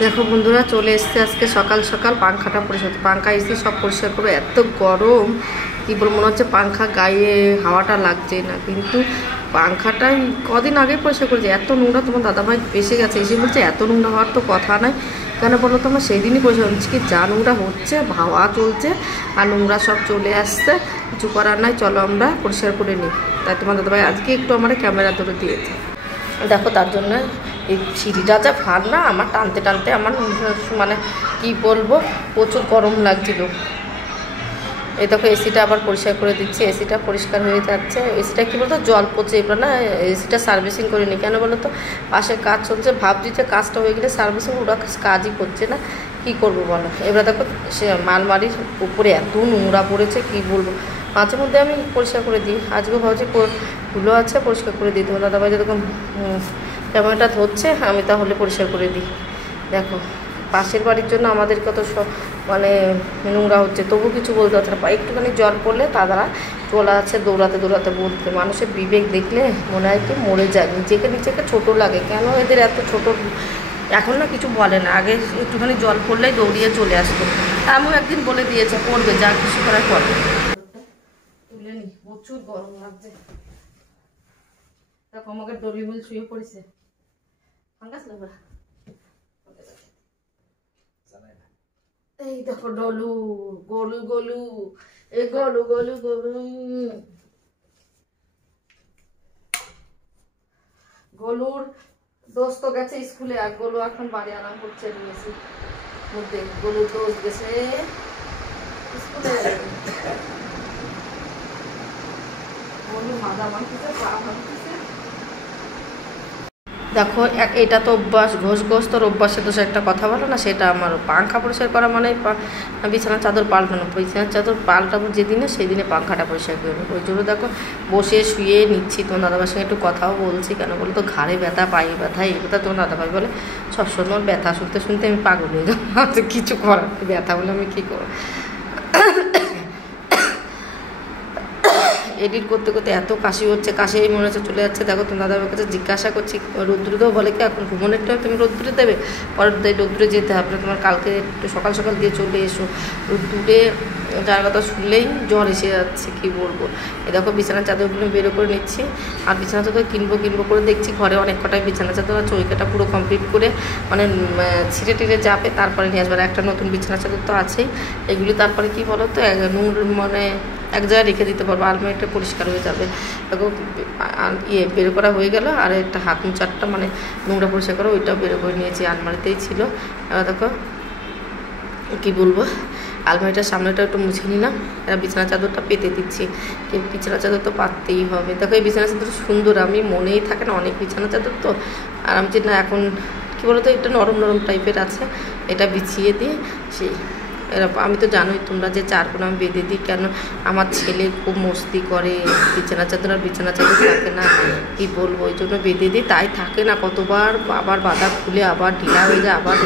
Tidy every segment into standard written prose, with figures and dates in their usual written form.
দেখো বন্ধুরা, চলে এসছে আজকে সকাল সকাল পাংখাটা পরিষ্কার, পাংখা এসে সব পরিষ্কার করবে। এত গরম কী বল, মনে হচ্ছে পাংখা গায়ে হাওয়াটা লাগছে না, কিন্তু পাংখাটাই কদিন আগে পরিষ্কার করেছে। এত নোংরা তোমার দাদাভাই এসে গেছে, এসে বলছে এত নোংরা হওয়ার তো কথা নয়। কেন বলো তো, আমরা সেই দিনই পরিষ্কার করছি কি, যা নোংরা হচ্ছে, হাওয়া চলছে আর নোংরা সব চলে আসছে, কিছু করার নাই, চলো আমরা পরিষ্কার করে নিই। তাই তোমার দাদাভাই আজকে একটু আমার ক্যামেরা ধরে দিয়েছে। দেখো তার জন্য এই সিঁড়িটা যা ভার না, আমার টানতে টানতে আমার মানে কি বলবো, প্রচুর গরম লাগছিল। এই দেখো এসিটা আবার পরিষ্কার করে দিচ্ছি, এসিটা পরিষ্কার হয়ে যাচ্ছে। এসিটা কী বলতো, জল পড়ছে, এবার না এসিটা সার্ভিসিং করে নিই। কেন বলো তো, পাশে কাজ চলছে, ভাবছি যে কাজটা হয়ে গেলে সার্ভিসিং, ওরা কাজই করছে না, কী করবো বলো। এবার দেখো সে মালমারির উপরে এত নোংরা পড়েছে, কী বলবো। মাঝে মধ্যে আমি পরিষ্কার করে দিই, আজকেও ভাবছি ধুলো আছে, পরিষ্কার করে দিই। তোমার দাদাভাই যেরকম ক্যামেরাটা ধরছে, আমি তাহলে পরিষ্কার করে দিই। দেখো পাশের বাড়ির জন্য আমাদের কত মানে নোংরা হচ্ছে, তবু কিছু বলতে পারছে না। একটুখানি জল পড়লে তারা চলে আছে দৌড়াতে দৌড়াতে বলতে। মানুষের বিবেক দেখলে মনে হয় কি মরে যায়, নিজেকে ছোট লাগে। কেন এদের এত ছোট, এখন না কিছু বলে না, আগে একটুখানি জল পড়লেই দৌড়িয়ে চলে আসতো। আমিও একদিন বলে দিয়েছে করবে, যা কিছু করার করবে। তুলে নি, প্রচুর গরম লাগছে। দেখো আমাকে ডলি মিল শুয়ে পড়েছে, ফাঙ্গাস লাগবে। এই দেখো ডলু গলু গলু, এই গলু গলু গলু গলুর দোস্ত গেছে স্কুলে, আর গলু এখন বাড়ি আরাম করছে নিয়েছি মধ্যে। গলুর দোস্ত গেছে স্কুলে, গলু মাদা মানতেছে, পা ভাঙতেছে। দেখো এটা তো অভ্যাস, ঘোষ তোর অভ্যাসের দোষে একটা কথা বলো না, সেটা আমার। পাংখা পরিষ্কার করা মানে বিছানার চাদর পাল্টানো, বিছানার চাদর পাল্টাবো যেদিনে, সেই দিনে পাংখাটা পরিষ্কার করবো। ওই জন্য দেখো বসে শুয়ে নিচ্ছি, তোমার দাদাভাইয়ের সঙ্গে একটু কথাও বলছি। কেন বলো তো, ঘাড়ে ব্যথা, পায়ে ব্যথা, এই কথা তোমার দাদাভাই বলে সবসময়। ব্যথা শুনতে শুনতে আমি পাগল হয়ে যাবো, কিছু করার ব্যথা বলে আমি কী করবো। এডিট করতে করতে এত কাশি হচ্ছে, কাশি মনে হচ্ছে চলে যাচ্ছে। দেখো তোমার দাদার কাছে জিজ্ঞাসা করছি, রোদ্দুরেও বলে কি এখন ঘুমোনেরটাও তুমি রোদ্দুরে দেবে, পরের রোদ্দুরে যেতে হবে তোমার, কালকে একটু সকাল সকাল দিয়ে চলে এসো। রোদ্দুরে যার কথা শুনলেই জ্বর এসে যাচ্ছে, কী বলবো। এ দেখো বিছানার চাদরগুলো বেরো করে নিচ্ছি, আর বিছানা চাদর কিনবো করে দেখছি ঘরে অনেক কটাই বিছানা চাদর আছে। ওইটা পুরো কমপ্লিট করে মানে ছিঁড়ে টিড়ে যাবে, তারপরে নিয়ে আসবে। একটা নতুন বিছানা চাদর তো আছেই, এগুলি তারপরে কী বলো তো, মানে এক জায়গায় রেখে দিতে পারবো, আলমারিটা পরিষ্কার হয়ে যাবে। দেখো বের করা হয়ে গেল, আর একটা হাত মোচারটা মানে নোংরা পরিষ্কার করা, ওইটাও বের করে নিয়েছি, আলমারিতেই ছিল। এবার দেখো কী বলবো, আলমারিটার সামনেটা একটু মুছে নিলাম, এবার বিছানা চাদরটা পেতে দিচ্ছি। কিন্তু বিছানা চাদর তো পাততেই হবে। দেখো এই বিছানা চাদর সুন্দর, আমি মনেই থাকে না অনেক বিছানা চাদর তো, আর আমি যে না এখন কী বলতো, এটা নরম নরম টাইপের আছে, এটা বিছিয়ে দিয়ে সেই এরকম। আমি তো জানোই তোমরা যে চারকোনা আমি বেঁধে দিই, কেন আমার ছেলে খুব মস্তি করে, বিছানা চাদর আর বিছানা চাদর থাকে না, কী বলবো, ওই জন্য বেঁধে দিই, তাই থাকে না। কতবার আবার বাঁধা খুলে আবার ঢিলা হয়ে যায়, আবার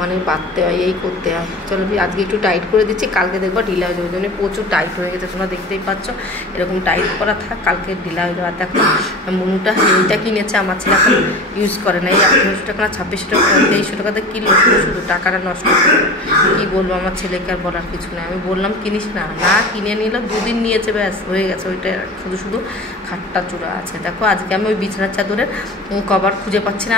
মানে বাঁধতে হয়, এই করতে হয়। চলো আজকে একটু টাইট করে দিচ্ছি, কালকে দেখবো ঢিলা হয়ে যাবে। ওই জন্য প্রচুর টাইট হয়ে গেছে, তোমরা দেখতেই পাচ্ছ। এরকম টাইট করা থাক, কালকে ঢিলা হয়ে যাবে। দেখো মনুটা এইটা কিনেছে, আমার ছেলে এখন ইউজ করে না। এই 1800 টাকা না 2600 টাকা 2300 টাকাতে কিনলো, শুধু টাকাটা নষ্ট করলো। কী বলবো, আমার ছেলেকে আর বলার কিছু নেই। আমি বললাম কিনিস না, না কিনে নিল, 2 দিন নিয়েছে, ব্যাস হয়ে গেছে। ওইটা শুধু খাটটা চূড়া আছে। দেখো আজকে আমি ওই বিছানার চাদরের কভার খুঁজে পাচ্ছি না,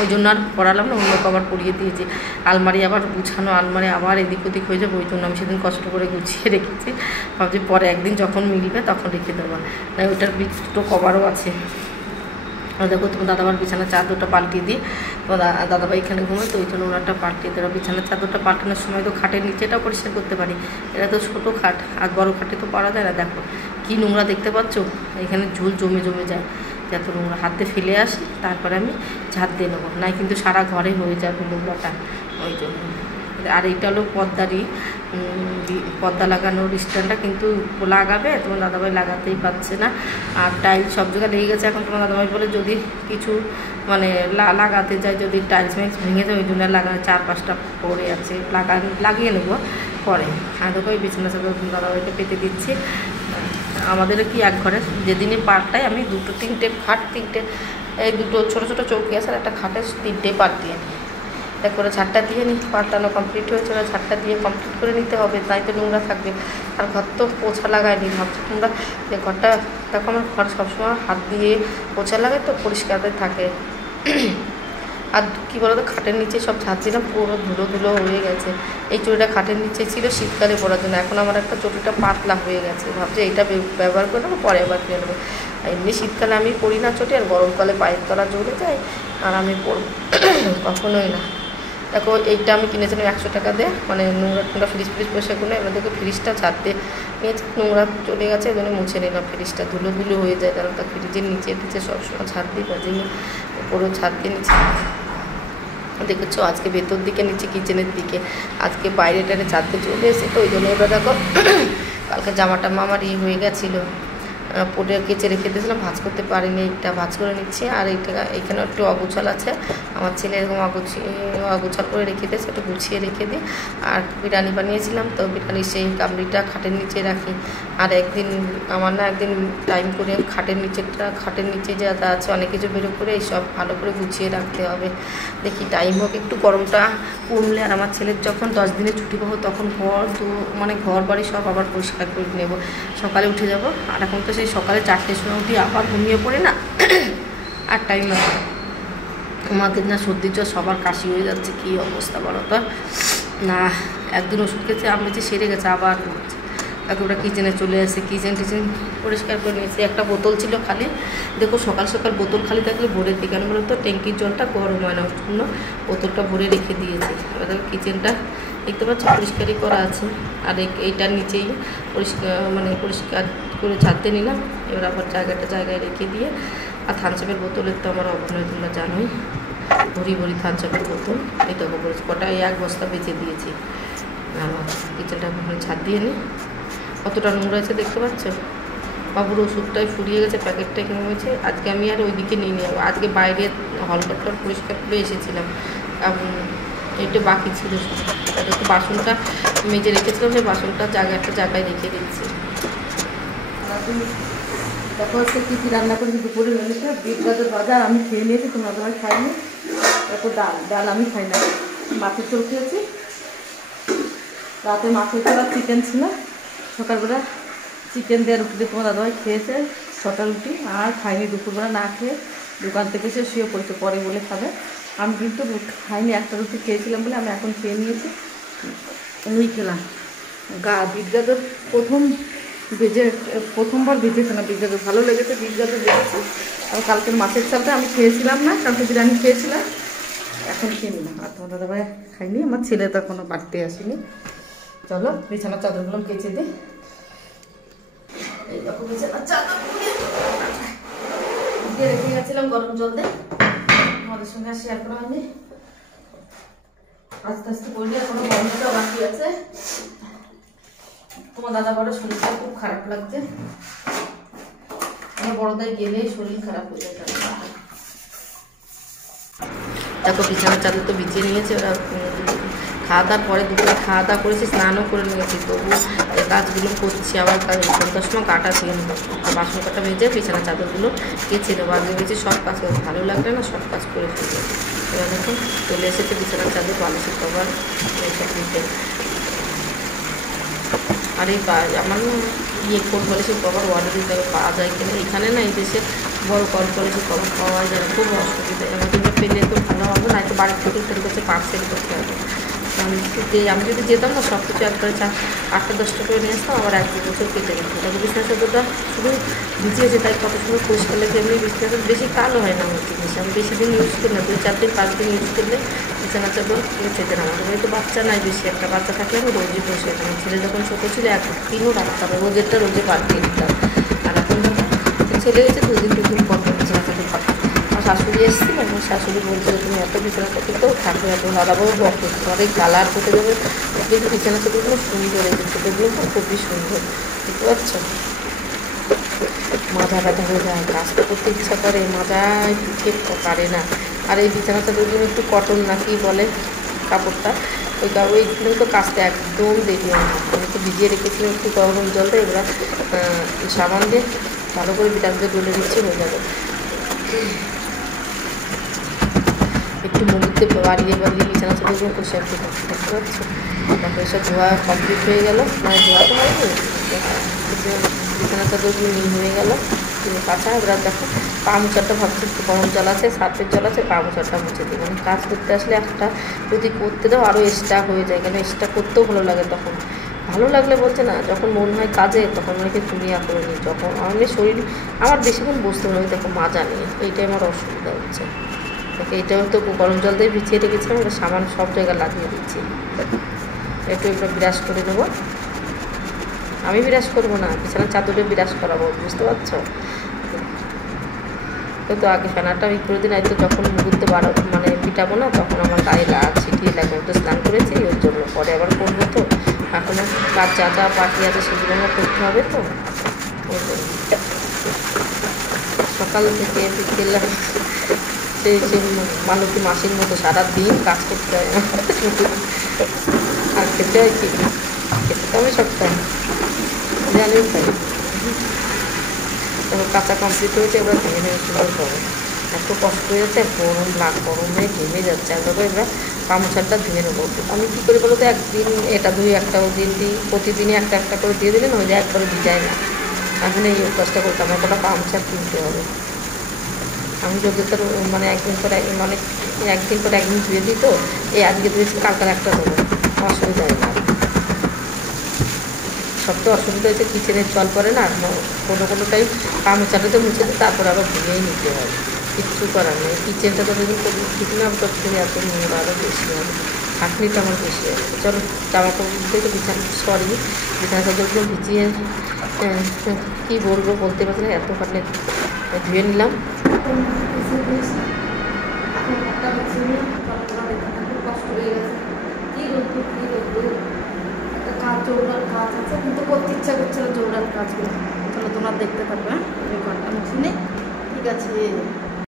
ওই জন্য আর পরালাম না, অন্য কভার পরিয়ে দিয়েছি। আলমারি আবার গুছানো, আলমারি আবার এদিক ওদিক হয়ে যাবে, ওই জন্য আমি সেদিন কষ্ট করে গুছিয়ে রেখেছি। ভাবছি পরে একদিন যখন মিলবে তখন রেখে দেবো। না ওইটার দুটো কভারও আছে। দেখো তোমার দাদাভাইয়ের বিছানার চাদরটা পাল্টিয়ে দিই, তোমার দাদাভাই এখানে ঘুমায়, তো ওই জন্য ওনারটা পাল্টিয়ে দেওয়া। বিছানার চাদরটা পাল্টানোর সময় তো খাটের নিচেটাও পরিষ্কার করতে পারি, এটা তো ছোটো খাট, আর বড়ো খাটে তো পারা যায় না। দেখো কী নোংরা দেখতে পাচ্ছ, এখানে ঝুল জমে যায়, যত নোংরা হাতে ফেলে আসি, তারপরে আমি ঝাঁট দিয়ে নেবো, নাই কিন্তু সারা ঘরে হয়ে যাবে নোংরাটা, ওই জন্য। আর এইটা হলো পর্দা লাগানোর স্ট্যান্ডটা, কিন্তু লাগাবে, তোমার দাদাভাই লাগাতেই পারছে না। আর টাইলস সব জায়গায় লেগে গেছে। এখন তোমার দাদাভাই বলে যদি কিছু মানে লাগাতে যায়, যদি টাইলস মাইলস ভেঙে যায়, ওই জন্য লাগানো 4-5টা পড়ে আছে, লাগিয়ে নেবো পরে। আর দেখো ওই বিছানা চাদর দাদাভাইকে পেতে দিচ্ছি। আমাদের কি এক ঘরে যেদিনই পাল্টাই আমি 2-3টে খাট, 3টে এই দুটো ছোটো ছোটো চৌকি আছে, আর একটা খাটে 3টে পাল্টিয়ে নিই। দেখো ওরা ঝাড়টা দিয়ে নিই, পাল্টানো কমপ্লিট হয়েছে, ওরা ঝাড়টা দিয়ে কমপ্লিট করে নিতে হবে, তাই তো নোংরা থাকবে। আর ঘর তো পোছা লাগায়নি, ভাবছো তোমরা যে ঘরটা, দেখো আমার ঘর সবসময় হাত দিয়ে পোছা লাগায় তো পরিষ্কার থাকে। আর কী বলো তো, খাটের নিচে সব ঝাঁট দিলাম, পুরো ধুলো ধুলো হয়ে গেছে। এই চটিটা খাটের নিচে ছিল শীতকালে পরার জন্য, এখন আমার একটা চটিটা পাতলা হয়ে গেছে, ভাবছি এইটা ব্যবহার করে নেবো, পরে আবার কিনে নেবো। এমনি শীতকালে আমি পরি না চটি, আর গরমকালে পায়ের তলা জ্বলে যায়, আর আমি পরব কখনোই না। দেখো এইটা আমি কিনেছিলাম 100 টাকা দিয়ে, মানে নোংরা টোংরা ফ্রিজ পরিষ্কার করে। এবার দেখো ফ্রিজটা ঝাড় দিয়ে নিয়েছে, নোংরা চলে গেছে, এই জন্য মুছে নিলাম। ফ্রিজটা ধুলো ধুলো হয়ে যায়, কারণ তার ফ্রিজের নিচে সবসময় ঝাড় দিয়ে বাজিয়ে পুরো ঝাড় দিয়ে নিচে। দেখেছো আজকে ভেতর দিকে নিচে কিচেনের দিকে, আজকে বাইরে টাইরে চাঁদতে চলে এসে তো ওই জন্য। এবার দেখো কালকে জামাটা আমার হয়ে গেছিলো, পরে কেচে রেখে দিয়েছিলাম, ভাঁজ করতে পারিনি, এইটা ভাঁজ করে নিচ্ছি। আর এইটা এখানে একটু অগুছাল আছে, আমার ছেলে এরকম অগুছাল করে রেখে দিয়েছে, একটু গুছিয়ে রেখে দিই। আর বিরিয়ানি বানিয়েছিলাম তো, বিরিয়ানির সেই কামড়িটা খাটের নিচে রাখি। আর একদিন একদিন টাইম করে খাটের নিচে যা আছে অনেক কিছু বেরো করে এইসব ভালো করে গুছিয়ে রাখতে হবে। দেখি টাইম হোক, একটু গরমটা কমলে, আর আমার ছেলের যখন 10 দিনের ছুটি পাবো তখন ঘর বাড়ি সব আবার পরিষ্কার করে নেব, সকালে উঠে যাব। আর এখন তো সেই সকালে 4টের সময় উঠি, আবার ঘুমিয়ে পড়ে না, আর টাইম লাগে। আমাকে না সর্দি জ্বর, সবার কাশি হয়ে যাচ্ছে, কী অবস্থা বলো তো। না একদিন ওষুধ খেয়েছে, আমি যে সেরে গেছে, আবার হচ্ছে। তাকে ওরা কিচেনে চলে আসে, কিচেন পরিষ্কার করে নিয়েছে। একটা বোতল ছিল খালি, দেখো সকাল সকাল বোতল খালি থাকলে ভরে দিই, কেন বলো তো ট্যাঙ্কির জলটা গরম হয় না, ওর জন্য বোতলটা ভরে রেখে দিয়েছি। এবার দেখো কিচেনটা দেখতে পাচ্ছি পরিষ্কারই করা আছে। আর এইটার নিচেই পরিষ্কার করে ছাড়তে নিলাম। এবার আবার জায়গায় রেখে দিয়ে, আর থানচাপের বোতলের তো আমার অভিনয় তোমরা জানোই, ভরি থানচাপের বোতল। এই দেখো কটা 1 বস্তা বেঁচে দিয়েছি। কিচেনটা ছাদ দিয়ে নিই, কতটা নোংরা আছে দেখতে পাচ্ছ। বাবুর ওষুধটাই ফুরিয়ে গেছে, প্যাকেটটা কিনে হয়েছে। আজকে আমি আর ওইদিকে নিয়ে নিই, আজকে বাইরে হলঘরটা পরিষ্কার করে এসেছিলাম, এইটা বাকি ছিল। একটু বাসনটা মেজে রেখেছিলাম, সেই বাসনটা জায়গায় রেখে দিচ্ছি। দেখো হচ্ছে কী রান্না করেছি দুপুরে মেনুতে, বিট গাজর ভাজা আমি খেয়ে নিয়েছি, তোমরা তোমার খাইনি। তারপর ডাল আমি খাই না, মাছের ঝোল খেয়েছি। রাতে মাছের ঝোল আর চিকেন ছিল, সকালবেলা চিকেন দিয়ে রুটি দিয়ে তোমার দাদাভাই খেয়েছে 6টা রুটি, আর খাইনি। দুপুরবেলা না খেয়ে দোকান থেকে এসে শুয়ে পড়েছে, পরে বলে খাবে। আমি কিন্তু খাইনি, একটা রুটি খেয়েছিলাম বলে আমি এখন খেয়ে নিয়েছি। ওই খেলাম বিট গাজর প্রথমবার ভেজেছে না, বিট গাজর ভালো লেগেছে, বিট গাজর ভেজেছে। আর কালকের মাছের চালটা আমি খেয়েছিলাম না, কালকে বিরিয়ানি খেয়েছিলাম, এখন খেয়ে নিলাম। আর তোমার দাদাভাই খাইনি, আমার ছেলে তো এখনো বাড়তে আসেনি। চলো বিছানার চাদরগুলো কেচে দিই। এই দেখো বিছানার চাদর দিয়ে রেখে গেছিলাম গরম জল দিয়ে, আমাদের সঙ্গে আর শেয়ার করা হয়নি। আস্তে আস্তে করলে এখনো গরমটা বাকি আছে। তোমার দাদা বড় শরীরটা খুব খারাপ লাগছে, আমার বড়দাই গেলে শরীর খারাপ হয়ে যায়। দেখো বিছানার চাদর তো বিছিয়ে নিয়েছে ওরা, খাওয়া দাওয়ার পরে দুপুরে খাওয়া দাওয়া করেছি, স্নানও করে নিয়েছি, তবু কাজগুলো করছি। আবার সন্ধ্যার সময় কাটা ছিল, বাসন কাটা ভেজে বিছানার চাদরগুলো কেচে দেবো। আগে ভেজে সব কাজ ভালো লাগলে না, সব কাজ করে ফেলবো। এবার দেখুন চলে এসেছে বিছানার চাদর, বালিশের কভার এইসব নিতে। আর এই আমার না কোট বালিশের কভার অর্ডার দিতে পাওয়া যায় কিনা, এখানে না এই দেশে বড় কোট বালিশের কভার পাওয়া যায় না, খুব অসুবিধা। আমার জন্য পেলে তো ভালো হবে, না একটু বাড়ির থেকে তৈরি করছে পার্সেল করতে হবে। আমি যদি যেতাম না সব কিছু একবারে 8-10টা করে নিয়ে আসতাম, আবার 1-2 বছর কেটে যেতাম। তবে বিছানা চাদরটা শুধু ভিজিয়েছে তাই কত সুন্দর পরিষ্কার লাগে। এমনি বিছানা চাদর বেশি কালো হয় না আমার জিনিস, আমি বেশি দিন ইউজ করি না, 2-4 দিন 5 দিন ইউজ করলে বিছানা চাদর চেতে না। আমাদের বাড়িতে বাচ্চা নাই বেশি, একটা বাচ্চা থাকলে আমি রোজই বসে যেতাম। ছেলে যখন ছোটো ছিল 1-দিনও রাখতাম, রোজে পাল্টে দিতাম। আর এখন ছেলে হয়েছে 2 দিন পর বিছানা চাদর পাঠাতাম। আমার শাশুড়ি এসেছিল, আমার শাশুড়ি বলছে তুমি এত বিছানা চাদর তো থাকবে, এত দাদাবাবু বক তোমার এই কালার করতে যাবে, কিন্তু বিছানা চাদরগুলো সুন্দর, এই ছোটোগুলো খুবই সুন্দর, বুঝতে পারছো। মাথা ব্যথা হয়ে যায়, কাজটা করতে ইচ্ছা করে, মাথায় পিঠে পারে না। আর এই বিছানা চাদরগুলো একটু কটন না কি বলে কাপড়টা, ওইগুলো তো কাজটা একদম দেরি হয় না। আমি তো ভিজিয়ে রেখেছিলাম একটু গরম জল দিয়ে, এবার সাবান দিয়ে ভালো করে বিটার দিয়ে ডলে দিচ্ছি, হয়ে যাবে। একটু মুড়িতে বাড়িয়ে বাড়িয়ে বিছানা চাদর পরিষ্কার করে দেখতে পাচ্ছ। তারপরে এসব ধোয়া কমপ্লিট হয়ে গেল, মানে ধোয়া তো হয়নি, বিছানা চাদরগুলো নিয়ে হয়ে গেল কাঁচা। এবার দেখো পা মোচারটা ভাবছি একটু গরম জল আছে, সার্ফের জল আছে, পা মোচারটা মুছে দিই। মানে কাজ করতে আসলে একটা যদি করতে দাও আরও এক্সট্রা হয়ে যায়, কেন এক্সট্রা করতেও ভালো লাগে। তখন ভালো লাগলে বলছে না, যখন মন হয় কাজে তখন অনেকে দুনিয়া করে নিই। যখন আমি শরীর আমার বেশিক্ষণ বসতে হবে, দেখো মাজা নিয়ে এইটাই আমার অসুবিধা হচ্ছে। দেখো এইটাও তো গরম জল দিয়ে ভিজিয়ে রেখেছিলাম, এটা সামান সব জায়গায় লাগিয়ে দিচ্ছি। একটু এবার বিরাজ করে নেবো। আমি বিরাজ করবো না, বিছানার চাদরে বিরাজ করাবো, বুঝতে পারছো তো। আগে ফেনাটা ওই করে দিন, হয়তো যখন মুহূর্তে মানে পিটাবো না তখন আমার গায়ে ছিটিয়ে লাগবে। তো স্নান করেছি ওর জন্য, পরে আবার করবো তো। এখন কাজ যা যা বাকি আছে সেগুলো আমার করতে হবে তো। সকাল থেকে বিকেল সেই মালতী মাসির মতো সারাদিন কাজ করতে হয় আর খেতে হয় কি, খেতে তো আমি সপ্তাহে জানি তাই। তারপর কাঁচা কমপ্লিট হয়েছে, এবার ভেঙে ভেঙে সুন্দর করো। এত কষ্ট হয়ে যাচ্ছে, গরমে ঘেমে যাচ্ছে। আর তবে এবার পা মোছারটা ধুয়ে নেবো। আমি কী করি বলো তো, একদিন এটা ধুই, একটা দিন দিই, প্রতিদিনই একটা একটা করে দিয়ে দিলে না ওই যে একবারে ভিজায় না। এখন এই অভ্যাসটা করতে আমার কটা পা মোছার কিনতে হবে। আমি যদি তোর মানে একদিন পরে একদিন ধুয়ে দিই তো, এই আজকে ধুয়েছি কালকার একটা দেবো, অসুবিধা হয় না। সব তো অসুবিধা হয়েছে কিচেনের জল পড়ে না, কোনো টাইম পা মোছাটাতে মুছে দিই, তারপরে আবার ধুয়েই নিতে হয়, কিচ্ছু করার নেই। কিচেনটা তো যদি ঠিক না তখন এত নোংরা আরও বেশি হবে, খাটনিটা আমার বেশি হবে। চলো জামা কাপড় থেকে বিছানা চাদরগুলো ভিজিয়ে কী বলবো বলতে পারছি না, এত খাটনি ধুয়ে নিলাম। কষ্ট হয়ে গেছে, কী একটা কাজ জোরার কাজ আছে, কিন্তু করতে ইচ্ছা করছে না জোরার কাজগুলো। তাহলে তোমরা দেখতে থাকবে। হ্যাঁ, ঘরটা মুছে নেই, ঠিক আছে।